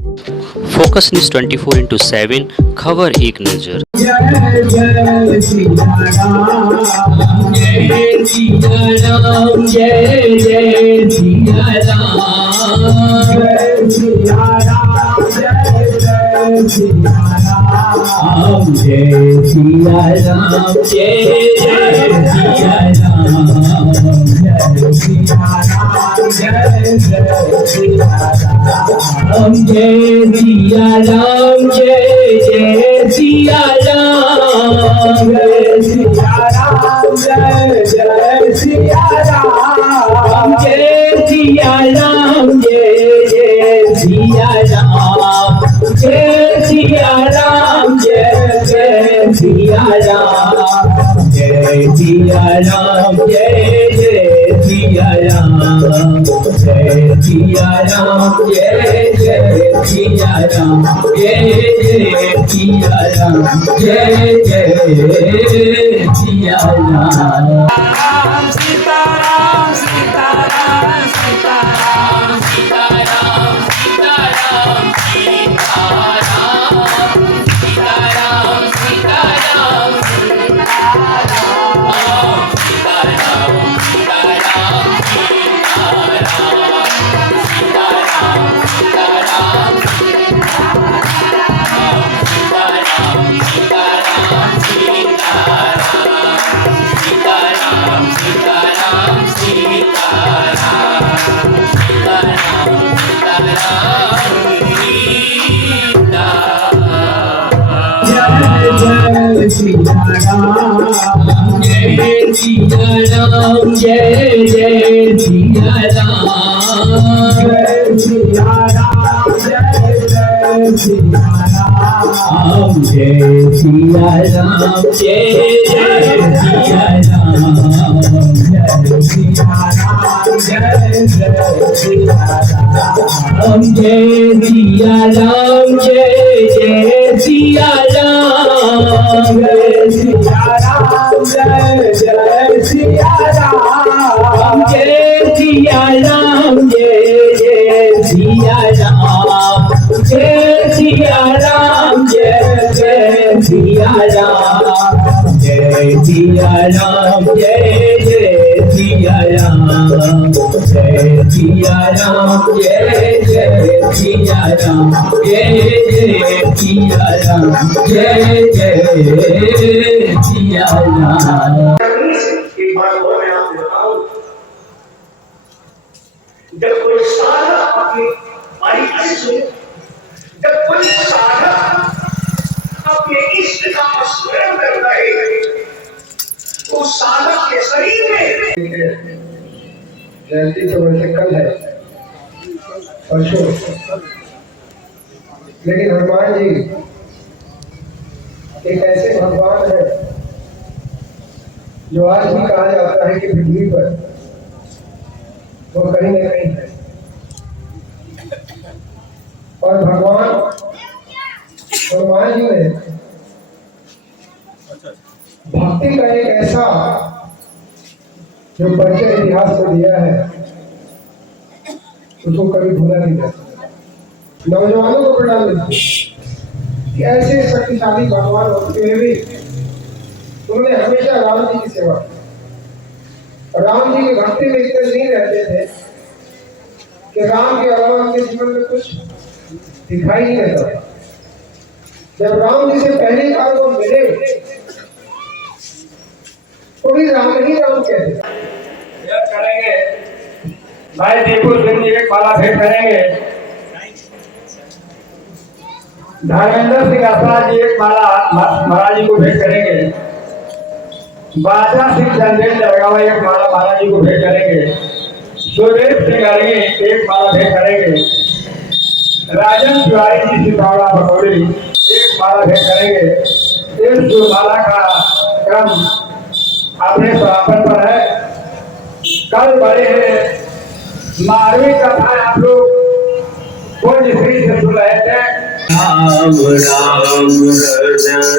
Focus news 24/7 खबर एक नजर। जय जय सिया राम, जय सिया राम, जय जय सिया राम, जय सिया राम, जय जय सिया राम, जय सिया राम, जय जय सिया राम, जय सिया राम, जय जय सिया राम, जय सिया राम, जय जय सिया राम, जय सिया राम, जय जय सिया राम, जय सिया राम, जय जय सिया राम, जय सिया राम, जय जय सिया राम, जय सिया राम, जय जय सिया राम, जय सिया राम, जय जय सिया राम, जय जय सिया राम, जय जय सिया राम। सीताराम सीताराम सीताराम सीताराम सीताराम सीताराम सीताराम सीताराम जय सिया राम, जय सिया राम, जय जय सिया राम, जय सिया राम, जय जय सिया राम, जय सिया राम, जय जय सिया राम, जय सिया राम, जय जय सिया राम, जय सिया राम, जय जय सिया राम, जय सिया राम, जय जय सिया राम, जय सिया राम, जय जय सिया राम, जय सिया राम, जय जय सिया राम, जय सिया राम, जय जय सिया राम, जय सिया राम, जय जय सिया राम, जय जय सिया राम, जय जय सिया राम। एक बात और मैं आपको बताऊं, जब कोई साधक अपनी बारीकी से सुने, जब कोई साधक अपने इष्ट का स्मरण कर रहे, तो साधक के शरीर में जयंती तो वैसे कल है परसों, लेकिन हनुमान जी एक ऐसे भगवान है जो आज भी कहा जाता है कि पृथ्वी पर वो कहीं न कहीं है। और भगवान हनुमान जी ने भक्ति का एक ऐसा जो परिचय इतिहास को दिया है, उसको कभी भूला नहीं जा सकता। नौजवानों को प्रणाम मिलती कि ऐसे शक्तिशाली भगवान होते हुए भी उन्होंने हमेशा राम जी की सेवा की। राम जी की भक्ति में इतने लीन रहते थे कि राम के अलावा उनके जीवन में कुछ दिखाई नहीं देता। जब राम जी से पहली बार वो मिले तो भी राम ही राम कहते करेंगे। भाई दीपू सिंह जी एक माला भेंट करेंगे। धर्मेंद्र सिंह आसरा जी एक माला महाराज जी को भेंट करेंगे। बाजा सिंह चंदेल जलगावा एक माला महाराज जी को भेंट करेंगे। सुदेव सिंह अरगी एक माला भेंट करेंगे। राजन तिवारी जी सितावड़ा बकौड़ी एक माला भेंट करेंगे। इस माला का क्रम अपने समापन पर है। कल बड़े हैं 12वीं कथा आप लोग पूज्य श्री से सुन रहे थे। राम राम सीता राम राजा राम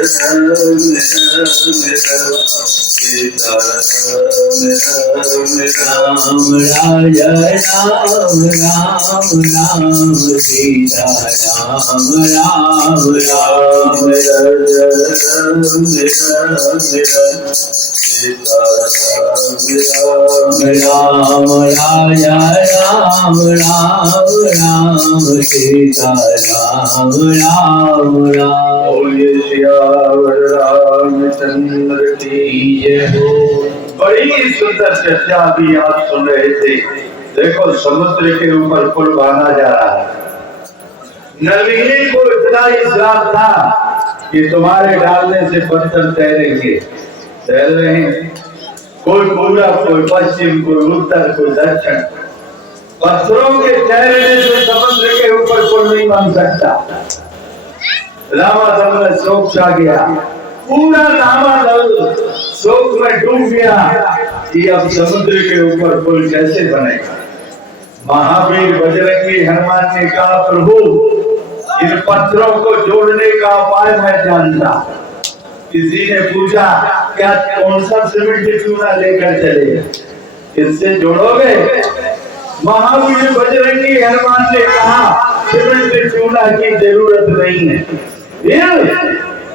राम राम सीता राम राम राम राम राजा राम राम राम सीता राम राम राम। बोलिए सियावर रामचंद्र की जय हो। बड़ी सुंदर चर्चा भी आप सुन रहे थे। देखो समुद्र के ऊपर पुल बांधा जा रहा है। नबी को इतना इस्लाम था कि तुम्हारे डालने से पत्थर तैरेंगे, तैर रहे हैं। कोई पूरब, कोई पश्चिम, कोई उत्तर, कोई दक्षिण। पत्थरों के तैरने से समुद्र के ऊपर पुल नहीं बन सकता। रामादल में शोक छा गया, पूरा रामादल शोक में डूब गया कि अब समुद्र के ऊपर पुल कैसे बनेगा। महावीर बजरंगी हनुमान ने कहा, प्रभु इन पत्थरों को जोड़ने का उपाय मैं जानता। किसी ने पूछा, क्या कौन सा सीमेंट चूना लेकर चले, किससे जोड़ोगे? महावीर बजरंगी हनुमान ने कहा, सीमेंट चूना की जरूरत नहीं है,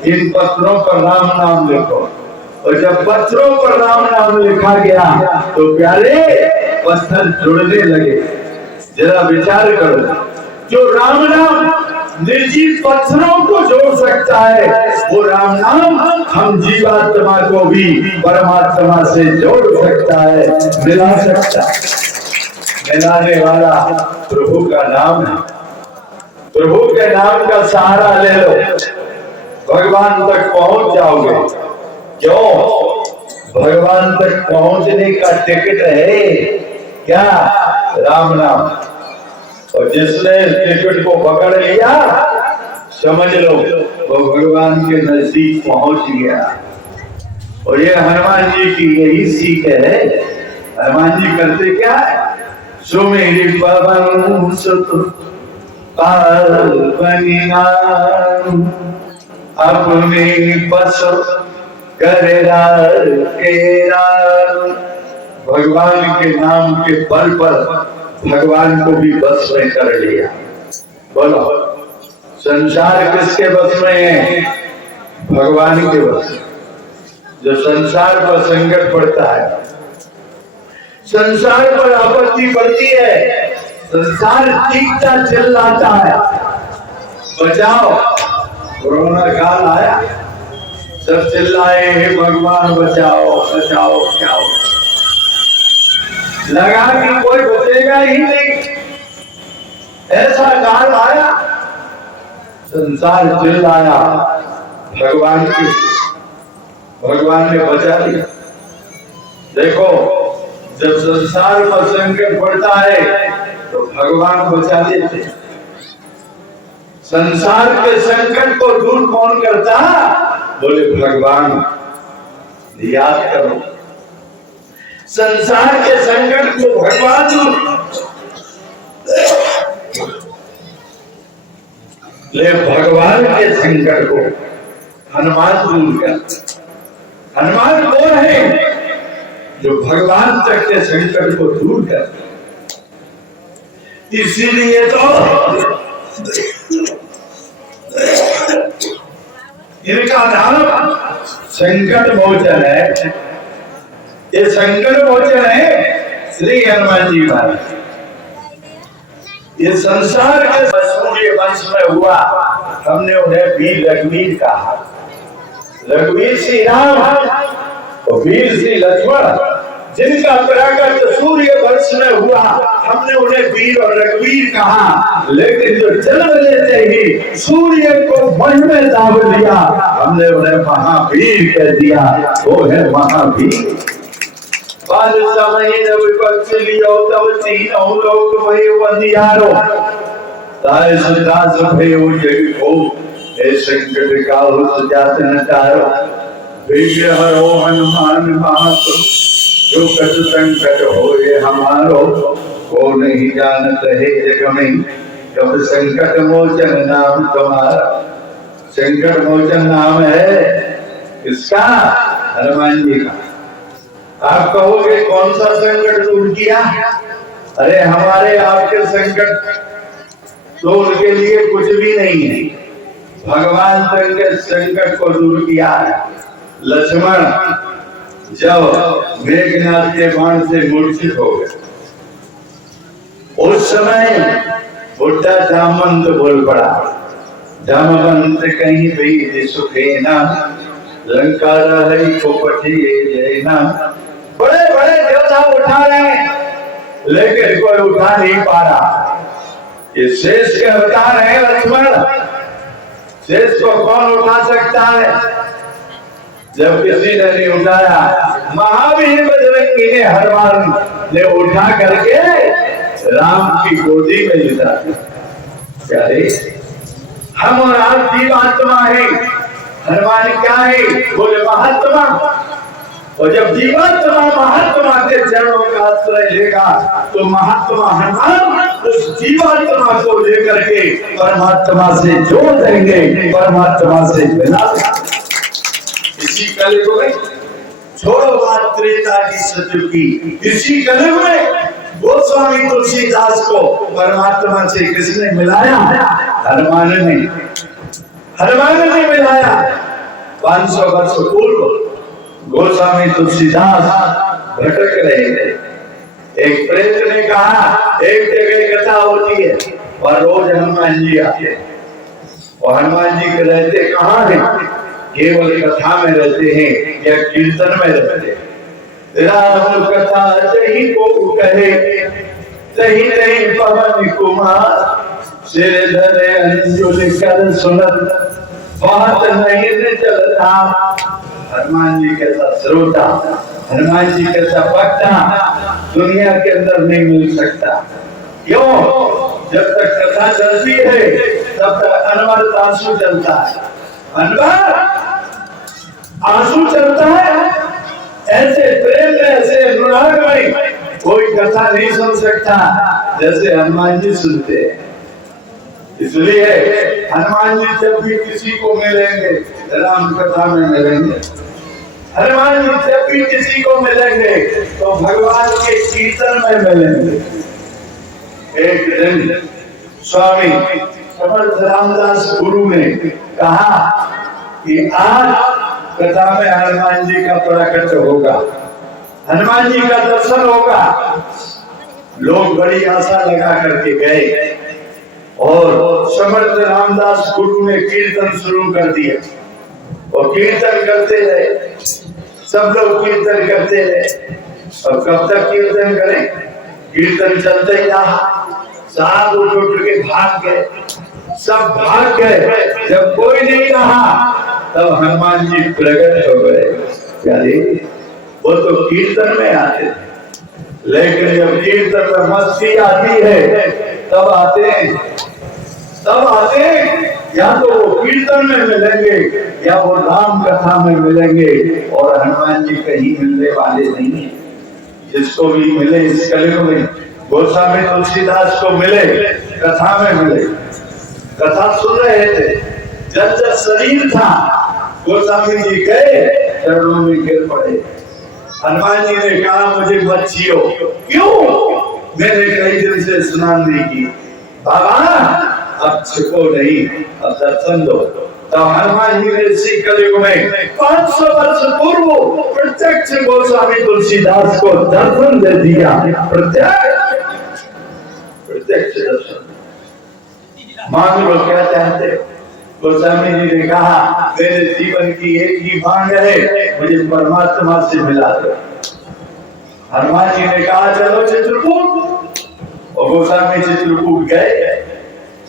इन पत्थरों पर राम नाम लिखो। और जब पत्थरों पर राम नाम लिखा गया तो प्यारे पत्थर जुड़ने लगे। जरा विचार करो, जो राम नाम निर्जीव पत्थरों को जोड़ सकता है, वो राम नाम हम जीवात्मा को भी परमात्मा से जोड़ सकता है, मिला सकता है। मिलाने वाला प्रभु का नाम है। प्रभु के नाम का सहारा ले लो, भगवान तक पहुंच जाओगे। क्यों? भगवान तक पहुंचने का टिकट है क्या? राम नाम। और जिसने टिकट को पकड़ लिया, समझ लो वो भगवान के नजदीक पहुंच गया। और ये हनुमान जी की यही सीख है। हनुमान जी करते क्या है? सुमेरी पवन सुत पावनी नाम, अपने बस करे भगवान के नाम के बल पर भगवान को भी बस में कर लिया। बोलो, संसार किसके बस में है? भगवान के बस में। जो संसार पर संकट पड़ता है, संसार पर आपत्ति पड़ती है, संसार चीखता चिल्लाता है, बचाओ। कोरोना काल आया, सब चिल्लाए, हे भगवान बचाओ बचाओ। क्या हो लगा कि कोई बचेगा ही नहीं, ऐसा काल आया, संसार चिल्लाया, भगवान ने बचा लिया। देखो, जब संसार पर संकट पड़ता है तो भगवान बचा लेते। संसार के संकट को दूर कौन करता? बोले भगवान। याद करो, संसार के संकट को भगवान दूर, ले भगवान के संकट को हनुमान दूर कर। हनुमान कौन है? जो भगवान तक के संकट को दूर कर। इसीलिए तो इनका नाम संकट मोचन है। ये संकट मोचन है श्री हनुमान जी महाराज। ये संसार के सूर्य वंश में हुआ, हमने उन्हें वीर रघुवीर कहा। रघुवीर श्री राम और वीर श्री लक्ष्मण, जिनका प्रकट सूर्य वंश में हुआ, हमने उन्हें वीर और रघुवीर कहा। लेकिन जो जन्म लेते ही सूर्य को मन में दाब दिया, हमने उन्हें महावीर कह दिया। वो है महावीर। बाल समय जब विपक्ष लियो तब तीनों लोक भय बंदियारो, ताय सुदास भय जग को, हे संकट का जात न तारो। विघ्न हरो हनुमान महाप्रभु, जो कछु संकट होए हमारो, को नहीं जानत है जग में, जब संकट मोचन नाम तुम्हारा, संकट मोचन नाम है किसका? हनुमान जी का। आप कहोगे कौन सा संकट दूर किया? अरे हमारे आपके संकट तो उनके लिए कुछ भी नहीं है, भगवान संकट को दूर किया है। लक्ष्मण जब मेघनाथ के बाण से मूर्छित हो गए, उस समय बुढ़ा जामवंत बोल पड़ा, जामवंत कहीं भी सुखे ना, लंका रही पोपटी जैना। बड़े बड़े देवता उठा रहे हैं, लेकिन कोई उठा नहीं पा रहा। ये शेष के अवतार है लक्ष्मण, शेष को कौन उठा सकता है? जब किसी ने नहीं उठाया, महावीर बजरंगी ने हनुमान ने उठा करके राम की गोदी में लिटा दिया। अरे हम और आप जीवात्मा है, हनुमान क्या है? बोले महात्मा। और जब जीवात्मा महात्मा के चरणों का आश्रय लेगा तो महात्मा हनुमान उस जीवात्मा को लेकर के परमात्मा से जोड़ देंगे, परमात्मा से मिला देंगे। इसी कलयुग में छोड़ो बात त्रेता की सतयुग की, इसी कलयुग में गोस्वामी तुलसीदास को परमात्मा से किसने मिलाया? हनुमान ने। हनुमान ने मिलाया। 500 वर्ष पूर्व गोस्वामी तुलसीदास भटक रहे थे। एक प्रेत ने कहा एक जगह कथा होती है और रोज हनुमान जी आते, और हनुमान जी के रहते कहाँ हैं? केवल कथा में रहते हैं या कीर्तन में रहते हैं। राम कथा सही को कहे, सही नहीं पवन कुमार, सिर धरे अंजुल कर सुनत, बात नहीं चलता। हनुमान जी कैसा श्रोता, हनुमान जी कैसा वक्ता दुनिया के अंदर नहीं मिल सकता। क्यों? जब तक कथा चलती है तब तक अनवर आंसू चलता है, अनवर आंसू चलता है। ऐसे प्रेम में, ऐसे अनुराग में कोई कथा नहीं सुन सकता जैसे हनुमान जी सुनते हैं। इसलिए हनुमान जी जब भी किसी को मिलेंगे राम कथा में मिलेंगे, हनुमान जी जब भी किसी को मिलेंगे तो भगवान के कीर्तन में मिलेंगे। एक दिन स्वामी समर्थ रामदास गुरु ने कहा कि आज कथा में हनुमान जी का प्रकट होगा, हनुमान जी का दर्शन होगा। लोग बड़ी आशा लगा करके गए और समर्थ रामदास गुरु ने कीर्तन शुरू कर दिया और कीर्तन करते रहे। सब लोग कीर्तन करते रहे। और कब तक कीर्तन करें? कीर्तन चलते ही रहा। साथ उठ के भाग गए, सब भाग गए। जब कोई नहीं रहा तब हनुमान जी प्रकट हो गए। यानी वो तो कीर्तन में आते थे, लेकिन जब कीर्तन में मस्ती आती है तब आते हैं, तब आते हैं। या तो वो कीर्तन में मिलेंगे या वो राम कथा में मिलेंगे, और हनुमान जी कहीं मिलने वाले नहीं है। जिसको भी मिले इस कलयुग में, गोस्वामी तुलसीदास को मिले कथा में मिले, कथा सुन रहे थे। जब जब शरीर था गोस्वामी जी गए चरणों में गिर पड़े। हनुमान जी ने कहा मुझे मत छीयो। क्यों? मैंने कई दिन से स्नान नहीं की। बाबा अब छिपो नहीं, अब दर्शन दो। तो हनुमान जी ने इसी कलयुग में 500 वर्ष पूर्व प्रत्यक्ष गोस्वामी तुलसीदास को दर्शन दे दिया। प्रत्यक्ष दर्शन। मांग लो क्या चाहते? गोस्वामी जी ने कहा मेरे जीवन की एक ही मांग है, मुझे परमात्मा से मिला दो। हनुमान जी ने कहा चलो चित्रकूट, और गोस्वामी चित्रकूट गए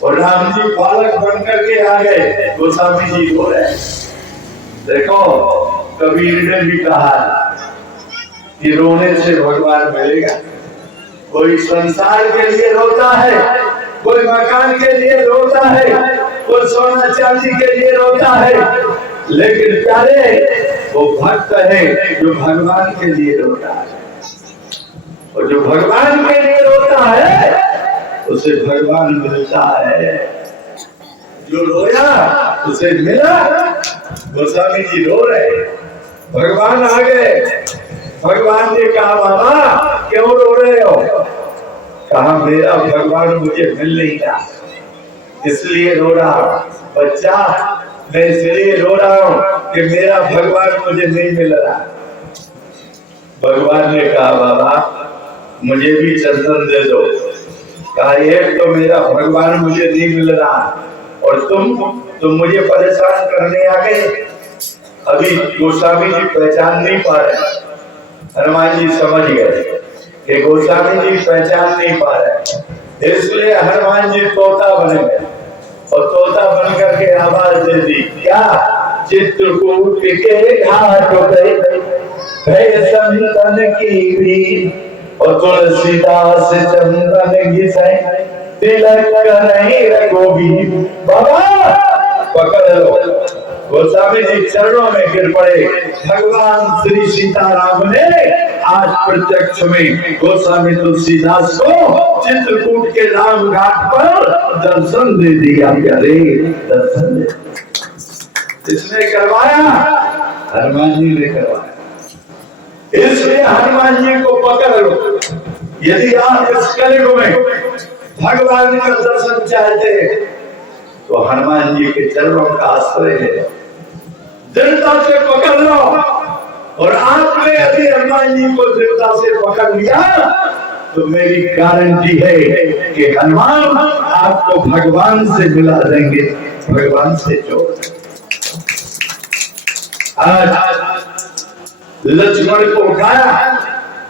और राम जी बालक बनकर के आ गए। गोस्वामी जी रो रहे। देखो कबीर ने भी कहा कि रोने से भगवान मिलेगा। कोई संसार के लिए रोता है, कोई मकान के लिए रोता है, कोई सोना चांदी के लिए रोता है, लेकिन प्यारे वो भक्त है जो भगवान के लिए रोता है। और जो भगवान के लिए रोता है उसे भगवान मिलता है, जो रोया उसे मिला। गोस्वामी जी रो रहे, भगवान आ गए। भगवान ने कहा बाबा क्यों रो रहे हो? कहा मेरा भगवान मुझे मिल नहीं रहा, इसलिए रो रहा हूं। बच्चा मैं इसलिए रो रहा हूं कि मेरा भगवान मुझे नहीं मिल रहा। भगवान ने कहा बाबा मुझे भी चंदन दे दो। कहा एक तो मेरा भगवान मुझे नहीं मिल रहा और तुम मुझे परेशान करने आ गए। अभी गोस्वामी जी पहचान नहीं पा रहे। हनुमान जी समझ गए कि गोस्वामी जी पहचान नहीं पा रहे, इसलिए हनुमान जी तोता बने गए और तोता बन करके आवाज दे दी, क्या चित्रकूट के घाट पे संतन की भी और तुलसीदास चंदन घिसे तिलक करे रघुबीर। बाबा पकड़ लो। गोस्वामी जी चरणों में गिर पड़े। भगवान श्री सीताराम ने आज प्रत्यक्ष में गोस्वामी तुलसीदास को चित्रकूट के राम घाट पर दर्शन दे दिया। अरे दर्शन दे इसने करवाया, हनुमान जी ने करवाया। इसलिए हनुमान जी को पकड़ लो। यदि आप इस कलयुग में भगवान का दर्शन चाहते हैं तो हनुमान जी के चरणों का आश्रय है, दृढ़ता से पकड़ लो। और आपने यदि हनुमान जी को दृढ़ता से पकड़ लिया तो मेरी गारंटी है कि हनुमान आपको भगवान से मिला देंगे, भगवान से जोड़ देंगे। आज लक्ष्मण को उठाया,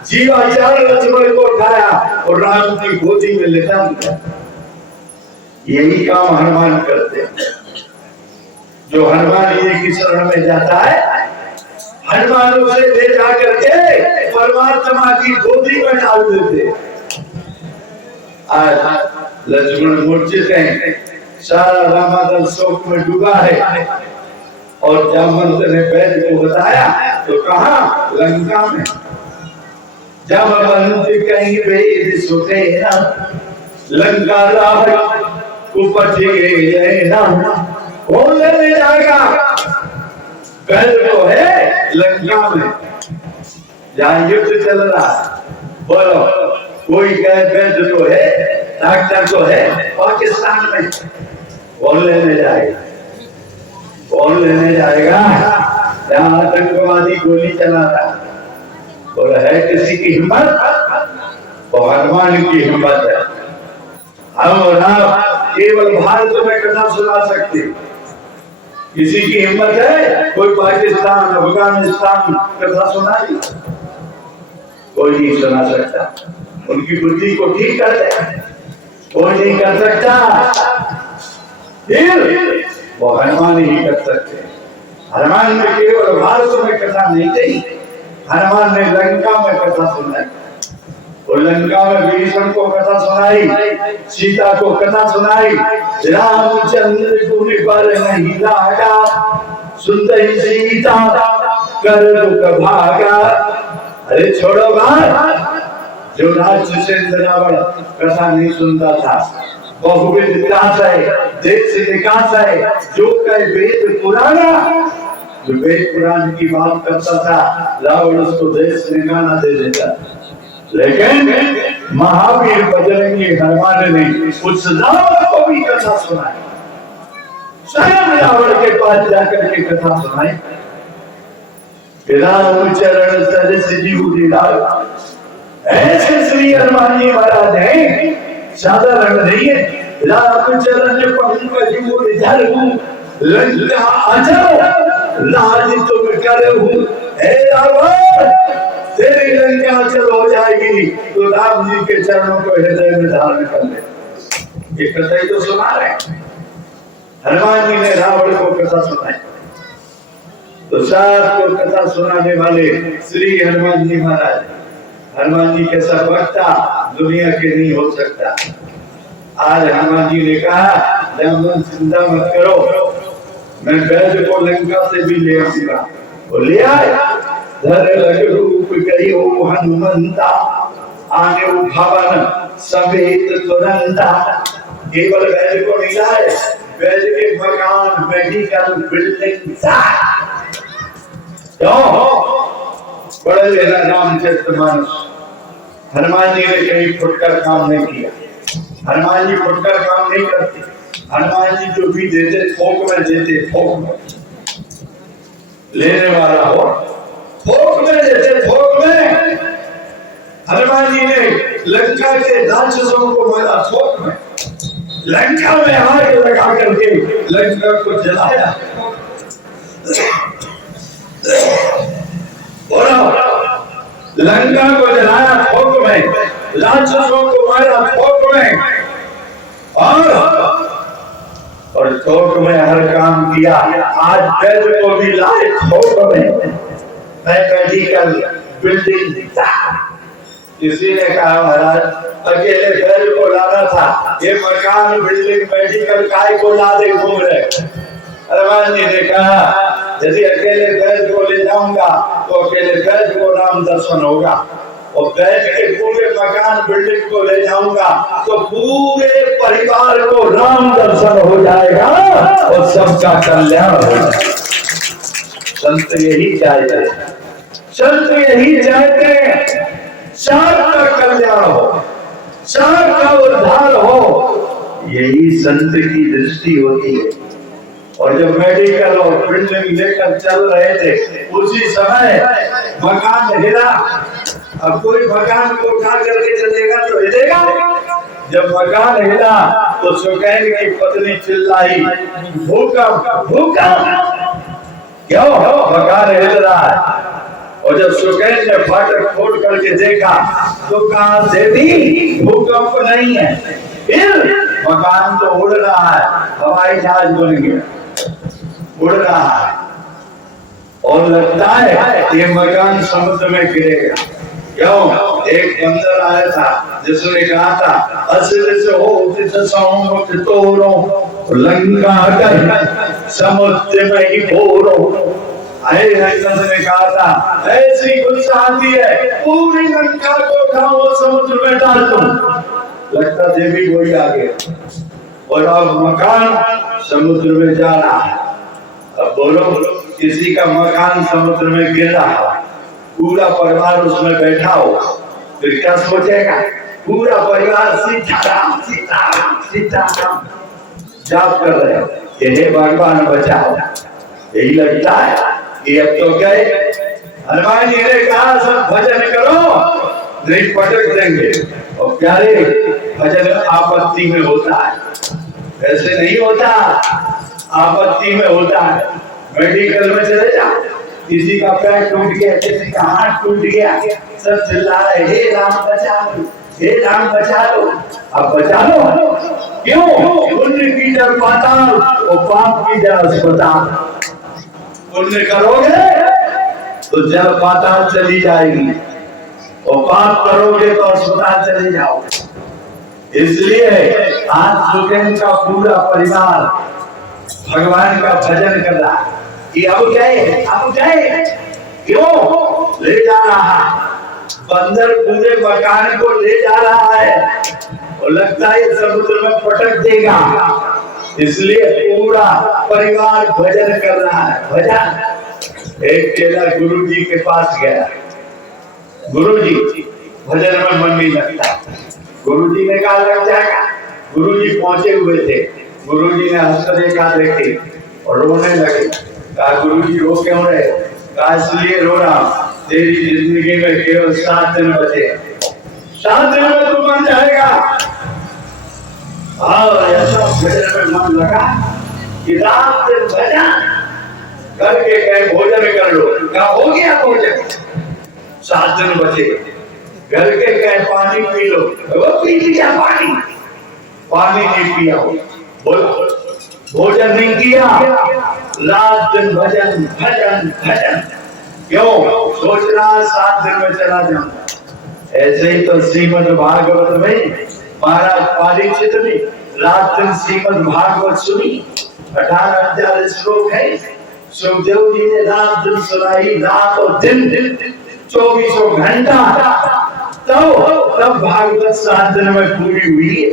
जीवाचार्य लक्ष्मण को उठाया और राम की गोदी में लेटा दिया। यही काम हनुमान करते हैं। जो हनुमान जी की शरण में जाता है, हनुमान उसे ले जा करके परमात्मा की गोदी में डाल देते। आज लक्ष्मण मूर्छित हैं, सारा रामादल शोक में डूबा है और जामवंत ने वैद्य को बताया तो कहा लंका में। जामवंत कहीं वेद सुते ना, लंका राह कुपथे ना, कौन लेने जाएगा? वैद्य तो है लंका में जहाँ युद्ध चल रहा है। बोलो कोई वैद्य तो है, डॉक्टर तो है पाकिस्तान में, कौन लेने जाएगा? कौन लेने जाएगा? जहाँ आतंकवादी गोली चला रहा और है किसी की हिम्मत? तो हनुमान की हिम्मत है। हम और आप केवल भारत में कथा सुना सकते, किसी की हिम्मत है कोई पाकिस्तान अफगानिस्तान कथा सुनाई? कोई नहीं सुना सकता। उनकी बुद्धि को ठीक कर दे, कोई नहीं कर सकता। फिर वो हनुमान ही कर सकते। हनुमान ने केवल भारत में कथा नहीं कही, हनुमान ने लंका में कथा सुनाई। और लंका में भीषण को कथा सुनाई, सीता को कथा सुनाई। रामचंद्र पुनि पर नहीं लागा, सुनते ही सीता कर दुख भागा। अरे छोड़ो बात, जो राक्षस रावण कथा नहीं सुनता था, बहुविध विकास है, देश विकास है, जो कहे वेद पुराना, जो वेद पुराण की बात करता था, रावण उसको देश निकाला दे देता। लेकिन महावीर बजरंगी हनुमान ने उस रावण को भी कथा सुनाई, स्वयं रावण के पास जाकर के कथा सुनाई। राम चरण सरस जीव लाल, ऐसे श्री हनुमान जी महाराज हैं, साधारण नहीं है। राम चरण पंकज मुर धरहु, लंका अजर राज तुम करहु। हे रावण तेरी लंका चल हो जाएगी तो राम जी के चरणों को हृदय में धारण कर ले। ये कथा ही तो सुना रहे हैं। हनुमान जी ने रावण को कथा सुनाई तो साथ को कथा सुनाने वाले श्री हनुमान जी महाराज, हनुमान जी के सब वक्ता दुनिया के नहीं हो सकता। आज हनुमान जी ने कहा रावण चिंता मत करो, मैं वैद्य को लंका से भी ले आऊंगा। वो ले आया, धर लग रूप गई हो हनुमंता, आने भवन समेत तुरंता। केवल वैद्य को नहीं लाए, वैद्य के मकान, मेडिकल, बिल्डिंग क्यों बड़े लेना रामचरितमानस। हनुमान जी ने कहीं फुटकर काम नहीं किया। हनुमान जी फुटकर काम नहीं करते। हनुमान जी जो भी देते थोक में देते, थोक में। लेने वाला हो थोक में देते, थोक में। हनुमान जी ने लंका के राक्षसों को मारा थोक में। लंका में आग लगा करके लंका को जलाया। लंका को जलाया थोक में, राक्षसों को मारा थोक में, और थोक में हर काम किया। आज वैद्य को भी लाए थोक में, मेडिकल, बिल्डिंग। किसी ने कहा महाराज अकेले वैद्य को लाना था, ये मकान, बिल्डिंग, मेडिकल काय को ला दे घूम रहे। हनुमान जी ने कहा यदि अकेले वैद्य को ले जाऊंगा तो अकेले वैद्य को राम दर्शन होगा, और वैद्य के पूरे मकान, बिल्डिंग को ले जाऊंगा तो पूरे परिवार को राम दर्शन हो जाएगा और सबका कल्याण हो जाएगा। संत यही चाहते, संत यही चाहते सबका कल्याण हो, सबका उद्धार हो। यही संत की दृष्टि होती है। और जब मेडिकल और बिल्डिंग लेकर चल रहे थे उसी समय मकान हिला। अब कोई मकान को उठा करके चलेगा तो हिलेगा। जब मकान हिला तो सुकैन की पत्नी चिल्लाई भूकंप, भूकंप। क्यों मकान हिल रहा है? और जब सुकैन ने फाटक खोल करके देखा तो कहा देवी भूकंप नहीं है, फिर मकान तो उड़ रहा है, हवाई जहाज बन गया, उड़ रहा है। और लगता है ये मकान समुद्र में गिरेगा। क्यों? एक बंदर आया था जिसने कहा था असर से हो तोरो लंका कर समुद्र में ही बोरो। ने कहा था ऐसी गुस्सा आती है पूरी लंका को उठाओ समुद्र में डाल दो। लगता देवी वही आ गया और अब मकान समुद्र में जा रहा है। अब बोलो किसी का मकान समुद्र में गिर रहा है, पूरा परिवार उसमें बैठा हो, फिर क्या सोचेगा? पूरा परिवार सीताराम सीताराम सीताराम जाप कर रहे हैं कि हे भगवान बचाओ। यही लगता है कि अब तो गए। हनुमान जी ने कहा सब भजन करो नहीं पटक देंगे। और प्यारे भजन आपत्ति में होता है, ऐसे नहीं होता, आपत्ति में होता है। मेडिकल में चले जा, किसी का पैर टूट गया, किसी का हाथ टूट गया, सब चिल्ला रहे हे राम बचा लो, हे राम बचा लो। अब बचा लो क्यों? पुण्य की जड़ पाताल और पाप की जड़ अस्पताल। पुण्य करोगे तो जड़ पाताल चली जाएगी और पाप करोगे तो अस्पताल चले जाओगे। इसलिए आज सुकैन का पूरा परिवार भगवान का भजन कर रहा है कि अब गए क्यों ले जा रहा है? बंदर पूरे मकान को ले जा रहा है और लगता है समुद्र में पटक देगा, इसलिए पूरा परिवार भजन कर रहा है। भजन। एक चेला गुरु जी के पास गया, गुरु जी भजन में मन नहीं लगता। गुरु जी ने कहा लग जाएगा। गुरु जी पहुंचे हुए थे, गुरु जी ने हस्तरेखा देखी और रोने लगे। कहा गुरु जी रो क्यों रहे? कहा इसलिए रो रहा, तेरी जिंदगी में केवल 7 दिन बचे, 7 दिन में तू मर जाएगा। ऐसा भजन में मन लगा कि रात दिन भजन करके कहे भोजन कर लो। कहा हो गया भोजन, 7 दिन बचे। घर के कहे पानी पी लो, वो पी लिया पानी, पानी नहीं पिया, बोलो भोजन नहीं किया, रात दिन भजन भजन भजन। क्यों? सोच रहा 7 दिन में चला जाऊंगा। ऐसे ही तो श्रीमद् भागवत में महाराज परीक्षित ने रात दिन श्रीमद् भागवत सुनी, 18 श्लोक है। सुखदेव जी ने रात दिन सुनाई, रात और दिन 24 घंटा तब भागवत 7 दिन में पूरी हुई है।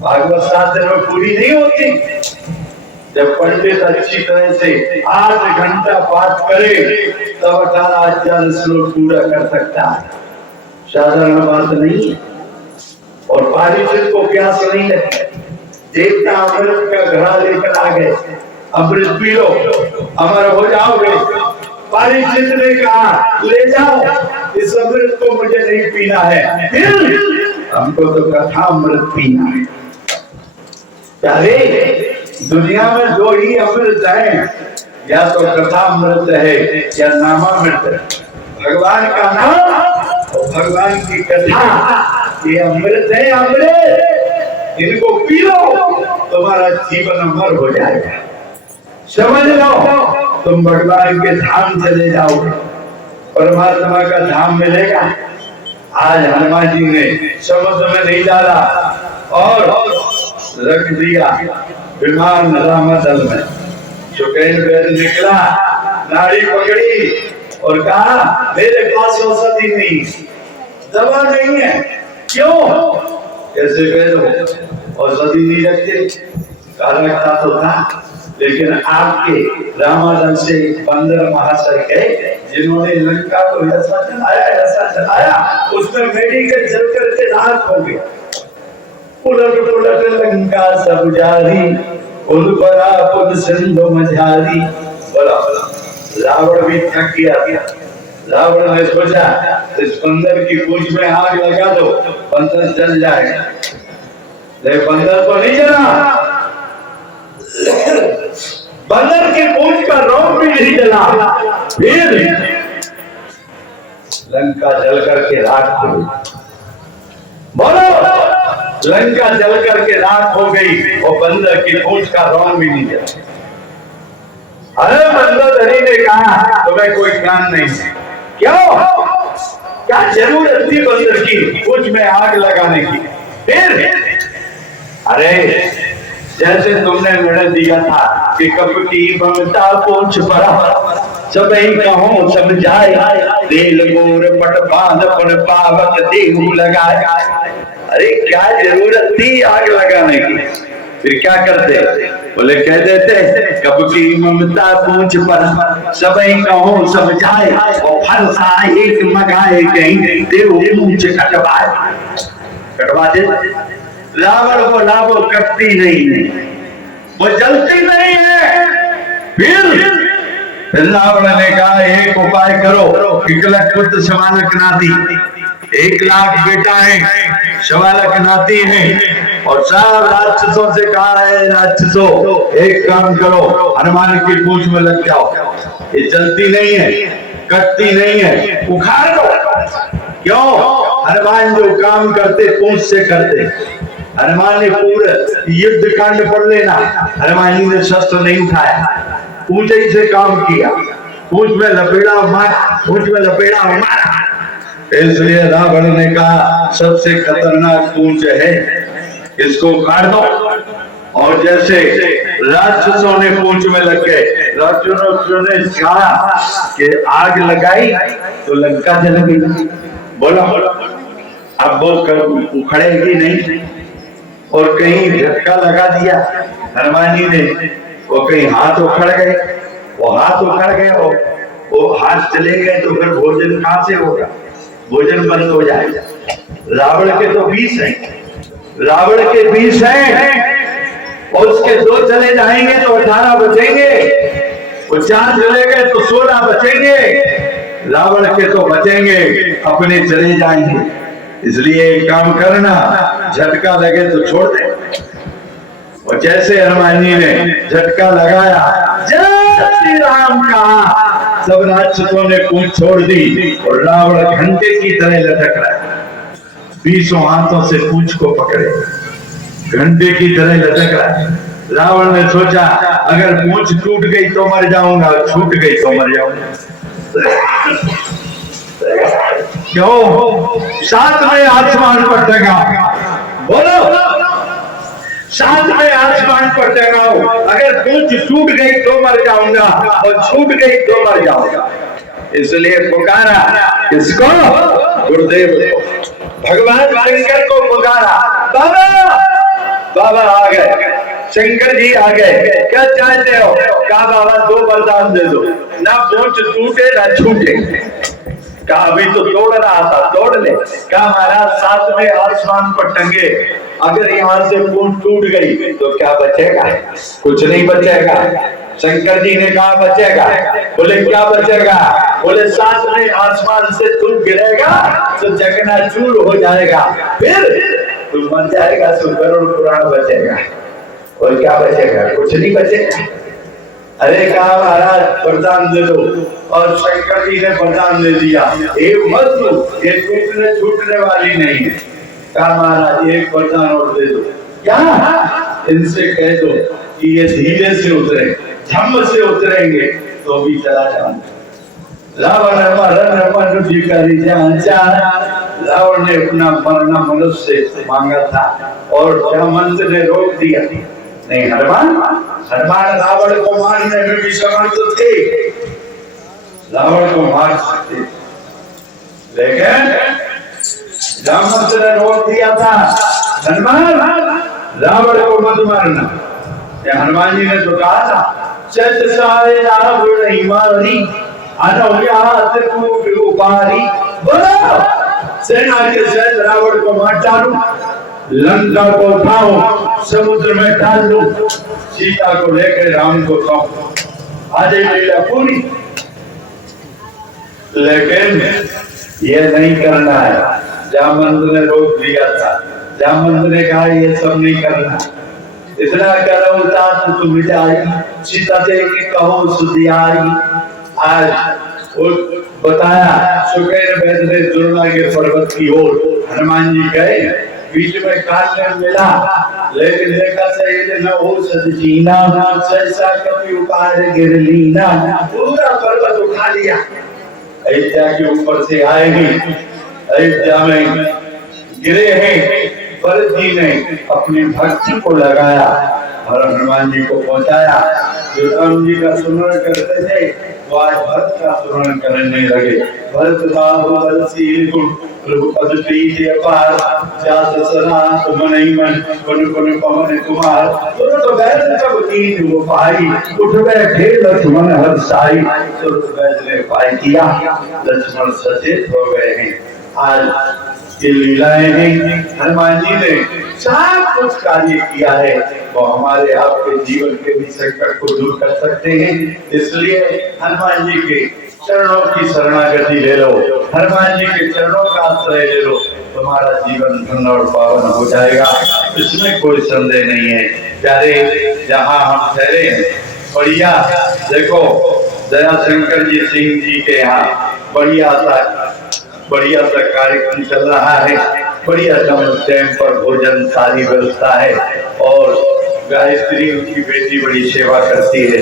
भागवत 7 दिन में पूरी नहीं होती। जब पंडित अच्छी तरह से 8 घंटा पाठ करे तब 18,000 श्लोक पूरा कर सकता है। साधारण बात नहीं है। और पारिचित को प्यास नहीं लगती। देवता अमृत का घड़ा लेकर आ गए, अमृत पी लो अमर हो जाओगे। पारिचित ने कहा ले जाओ, इस अमृत को मुझे नहीं पीना है, फिर हमको तो कथा अमृत पीना है। अरे दुनिया में 2 ही अमृत है, या तो कथा अमृत है या नामामृत है। भगवान का नाम और भगवान की कथा, ये अमृत है। अमृत इनको पी लो, तुम्हारा जीवन अमर हो जाएगा। समझ लो, तुम भगवान के धाम चले जाओगे, परमात्मा का धाम मिलेगा। आज हनुमान जी ने समुद्र में नहीं डाला और रख दिया विमान रामादल में। सुकैन वैद्य निकला, नाड़ी पकड़ी और कहा मेरे पास औषधि नहीं, दवा नहीं है। क्यों? कैसे वैद्य औषधि नहीं रखते? रखता तो था, लेकिन आपके रामादल से बंदर महाशय गए जिन्होंने लंका को ऐसा चलाया, उसमें मेडिकल जल करके राख हो गया। उलट पुलट लंका सब जारी, उन बड़ा पुल सिंधु मझारी। बोला रावण भी थक गया। रावण ने सोचा इस बंदर की पूंछ में आग लगा दो, बंदर जल जाएगा। लेकिन बंदर तो नहीं जला, बंदर की पूंछ का रोम भी नहीं जला। फिर लंका जल करके राख हो गई। बोलो, लंका जल करके राख हो गई और बंदर की पूंछ का रोम भी नहीं जला। अरे बंदरधरी ने कहा तुम्हें कोई काम नहीं, क्यों? क्या जरूरत थी बंदर की पूंछ में आग लगाने की? फिर अरे जैसे तुमने निर्णय दिया था कि कब की ममता पूंछ पर सबई कहूं समझाए, रेल मोर पट बांध पर पावक देहु लगाए। अरे क्या जरूरत थी आग लगाने की? फिर क्या करते? बोले कह देते कब की ममता पूंछ पर सबई कहूं समझाए, और फरसा एक मगाए कहीं देहु पूंछ कटवा दे। रावण को लाभो कटती नहीं है, वो जलती नहीं है। फिर रावण ने कहा एक उपाय करो, इकलक पुत्र समालक नाती, 1 लाख बेटा है, समालक नाती है, और सब राक्षसों से कहा है राक्षसों एक काम करो, हनुमान की पूंछ में लग जाओ। ये जलती नहीं है, कटती नहीं है, उखाड़ दो। क्यों? हनुमान जो काम करते पूंछ से करते। हनुमान ने पूरे युद्ध कांड पढ़ लेना, हनुमान जी ने शस्त्र नहीं उठाया, पूंछ ही से काम किया। पूंछ में लपेड़ा मारा, पूंछ में लपेड़ा मारा। इसलिए रावण ने कहा सबसे खतरनाक पूंछ है, इसको काट दो। और जैसे राक्षसों ने पूंछ में लग गए, राक्षसों ने कहा कि आग लगाई तो लंका जल गई। बोला अब वो उखड़ेगी नहीं। और कहीं झटका लगा दिया हनुमान जी ने, वो कहीं हाथ उखड़ गए, वो हाथ उखड़ गए, वो हाथ चले गए तो फिर भोजन कहां से होगा? भोजन बंद हो जाएगा। रावण के तो 20 हैं, रावण के 20 हैं, और उसके 2 चले जाएंगे तो 18 बचेंगे, वो 4 चले गए तो 16 बचेंगे। रावण के तो बचेंगे, अपने चले जाएंगे। इसलिए एक काम करना, झटका लगे तो छोड़ दे। और जैसे हनुमान जी ने झटका लगाया, जय श्री राम कहा, सब राक्षसों ने पूंछ छोड़ दी और रावण घंटे की तरह लटक रहा है। 20 हाथों से पूंछ को पकड़े, घंटे की तरह लटक रहा है। रावण ने सोचा अगर पूंछ टूट गई तो मर जाऊंगा, छूट गई तो मर जाऊंगा। क्यों? 7वें आसमान पर टंगा। बोलो, 7वें आसमान पर टंगा हूं, अगर पूंछ टूट गई तो मर जाऊंगा और छूट गई तो मर जाऊंगा। इसलिए पुकारा किसको? गुरुदेव को। भगवान शंकर को पुकारा, बाबा बाबा आ गए, शंकर जी आ गए, क्या चाहते हो? कहा बाबा दो वरदान दे दो, ना पूंछ टूटे ना छूटे। कहा अभी तो तोड़ रहा था, तोड़ ले। कहा महाराज साथ में आसमान पर टंगे, अगर यहाँ से पूंछ टूट गई तो क्या बचेगा? कुछ नहीं बचेगा। शंकर जी ने कहा बचेगा। बोले क्या बचेगा? बोले साथ में आसमान से तू गिरेगा तो चकनाचूर हो जाएगा, फिर तू मर जाएगा तो गरुड़ पुराण बचेगा। और क्या बचेगा? कुछ नहीं बचेगा। अरे कहा महाराज वरदान दे दो, और शंकर जी ने वरदान दे दिया, एक मत ये टूटने छूटने वाली नहीं है। कहा महाराज एक वरदान और दे दो। क्या? इनसे कह दो कि ये धीरे से उतरे, धम्म से उतरेंगे तो भी चला जाऊंगा। रावण मरण मनुष्य करी जांचा। रावण ने अपना मरना मनुष्य से मांगा था और जामवंत ने रोक दिया। नहीं हनुमान रावण को मारने में भी समर्थ थे, रावण को मार सकते, लेकिन जामवंत ने रोक दिया था, हनुमान रावण को मत मारना। हनुमान जी ने तो कहा था, चत सारे रावण नहीं मारी, अनौयात कूट उपारी। बोलो सेना के सहित रावण को मार डालू, लंका को उठाओ, समुद्र में डाल दो, सीता को लेकर राम को सौंपो, आज लीला पूरी। लेकिन ये नहीं करना है, जामवंत ने रोक दिया था। जामवंत ने कहा ये सब नहीं करना, इतना करो तात तुम जाएगी, सीता देख के कहो सुधियाई। आज बताया सुखेर वैद्य ने दुर्नागे पर्वत की ओर हनुमान जी गए, बीच में काट मिला, लेकिन देखा सही न हो सजीना, सहसा कभी उपार गिर लीना, पूरा पर्वत उठा लिया। अयोध्या के ऊपर से आए ही अयोध्या में गिरे हैं, भरत जी ने अपनी भक्ति को लगाया और हनुमान जी को पहुंचाया। जो राम जी का स्मरण करते थे वो आज भरत का स्मरण करने लगे। भरत बाहुबल शील गुण प्रभु पद प्रीति अपार, जात सनात मनई मन पुन पुन पवन कुमार। तुरंत वैद्य सब कीन वो पाई, उठ बैठे लक्ष्मण हर्षाई। तुरंत वैद्य ने उपाय किया, लक्ष्मण सचेत हो गए हैं। आज ये लीलाएं हैं, हनुमान जी ने सब कुछ कार्य किया है, वो हमारे आपके जीवन के भी संकट को दूर कर सकते हैं। इसलिए हनुमान जी के चरणों की शरणागति ले लो, हनुमान जी के चरणों का आश्रय ले लो, तुम्हारा जीवन धन्य और पावन हो जाएगा, इसमें कोई संदेह नहीं है। प्यारे जहाँ हम ठहरे बढ़िया, देखो दया शंकर जी सिंह जी के यहाँ बढ़िया सा कार्यक्रम चल रहा है, बढ़िया टाइम पर भोजन सारी व्यवस्था है, और गायत्री उनकी बेटी बड़ी सेवा करती है,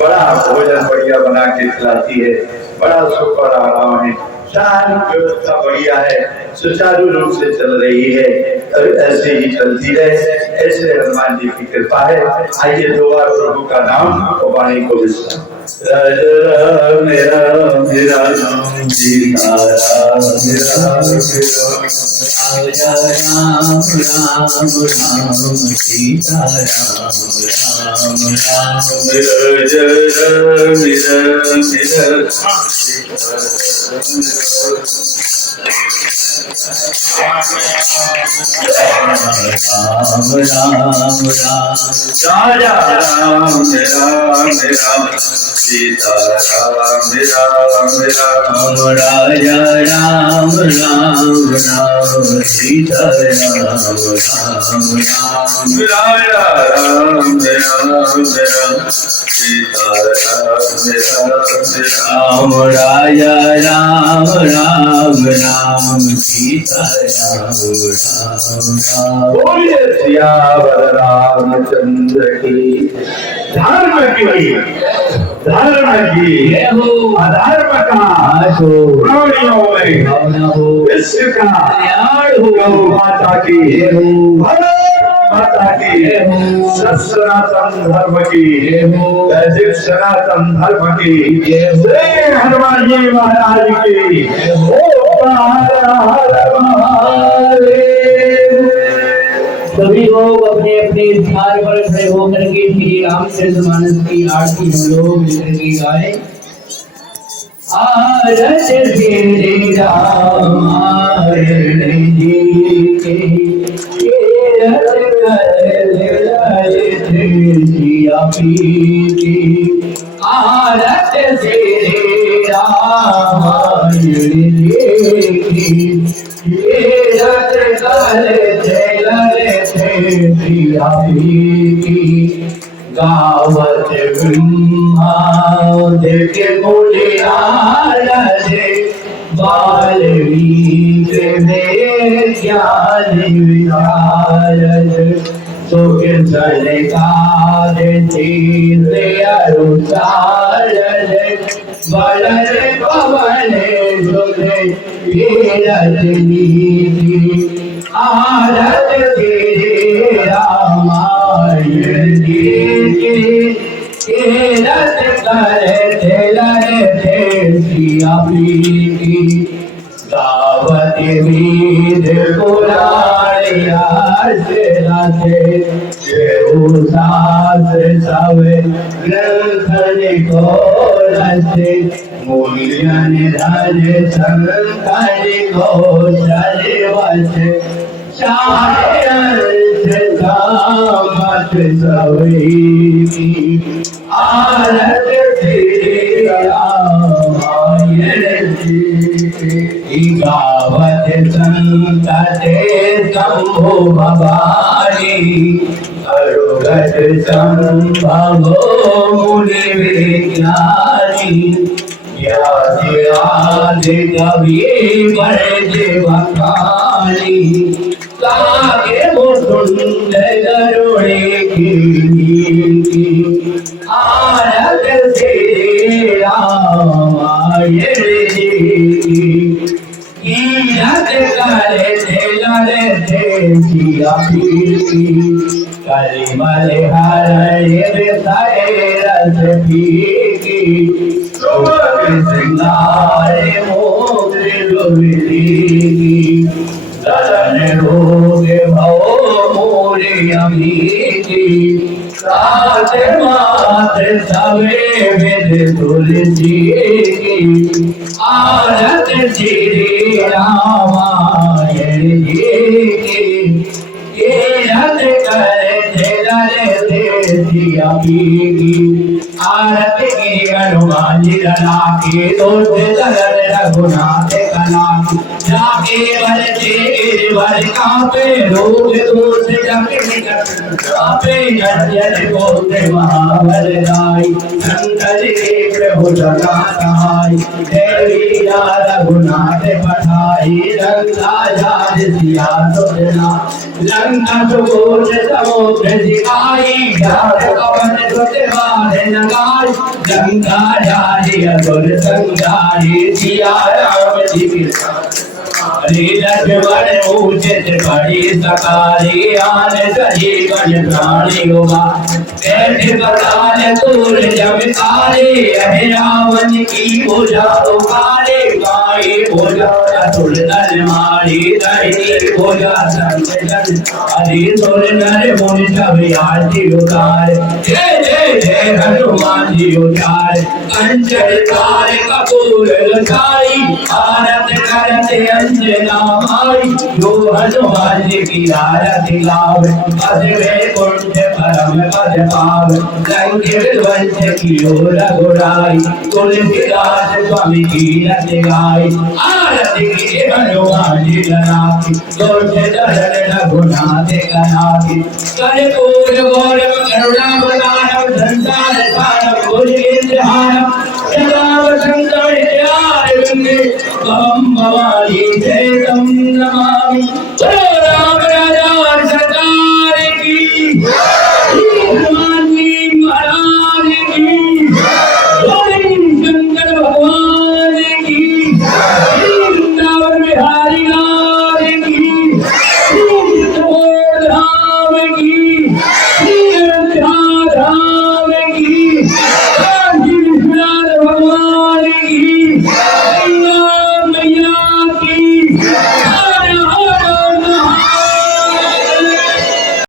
बड़ा भोजन बढ़िया बना के खिलाती है, बड़ा सुख और आराम है, सारी व्यवस्था बढ़िया है, सुचारू रूप से चल रही है। ऐसे ही चलती रहे, ऐसे हनुमान जी की कृपा है। आइए दो बार प्रभु का नाम और वाणी को विश्राम। राम राम राम सीता राम राम राजा राम राम राम सीता राम राम राम राजा राम सीता राम राम राम राजा राम राम राम सीता राम राम राम राजा राम राम राम सीता राम राम राम राजा राम राम राम सीता राम राम। बोलिए सियावर रामचंद्र की। धर्म की अधर्म का प्राणियों में विश्व का गौ माता की, भारत माता की, सनातन धर्म की, वैदिक सनातन धर्म की, श्री हनुमान जी महाराज की। सभी लोग अपने अपने स्थान पर खड़े होकर के श्री रामचरितमानस की आरती हम लोग मिलकर के गाए। आरत श्री रामायण जी के आरत श्री रामायण जी के गावत ब्रह्माद के मुनियारद बाल्मीक में ज्ञान विशारद सुख सरकार तीर अरुसारद बलर पवन सुख तीरथ नीति आरत तेरे रामायण जी रत करते लड़ते सिया प्रीति गावत वीर पुराणिया से रते शास्त्र सब ग्रंथ को रचे मूल्यन धन संकट को सर्वच मत सवैती आरत तेरे रामायण जी गावत संकटे शंभो भवानी अरुगत संभवो मुनि विज्ञानी यादि आदि कवि बरज बखानी लागे मुकुंद गरुड़े की आरत तेरे रामायण जी कीरत करे लड़ते सिया प्रीति कलिमल हरे रस फीकी श्रृंगार मोक्ष लुभलीगी दलन रोग भव मोरे अमीति सात मात सवे विद तुलसी की आरत श्री रामायण जी की रत करते लड़ते सिया प्रीति आरत की हनुमान जी लड़ा के दोस्त दलन रघुनाथ कला जाके बरसे गिरवर कापे लोग दोस्त जाके कापे नजर बोल महावर गाई शंकर के प्रभु जगाताई देवी रघुनाथ पठाई रंगा जाज सिया सुजना लंका सुबोध समुद्र सिखाई जात कवन सुतवार नगाई लंका जारी असुर संगारी सिया राम जी की हरे लक्ष्मण उचित बड़ी सकारी आन सजीवन प्राणी होगा कैसे बदाल तूर जमकारे अहे रावण की भुजा उखारे गाये भुजा असुर नर मारी धरती भुजा संजन हरि सुर नर मुनि सब आरती उतार जय जय जय हनुमान जी उतार कंचन तार कपूर लखाई आरत करते अंजना माई जो हनुमान जी की आरती गाव पद में कुंठ परम पद पाव लंके विध्वंस की ओर रघुराई तुलसीदास स्वामी की रत गाई आरती की हनुमान जी लनाथी दोष दरण रघुनाथ कनाथी कर्पूर गौरव करुणावतारम संसार सारम भुजगेन्द्रहारम सदा वसंत विद्यारण्य भवम भवानी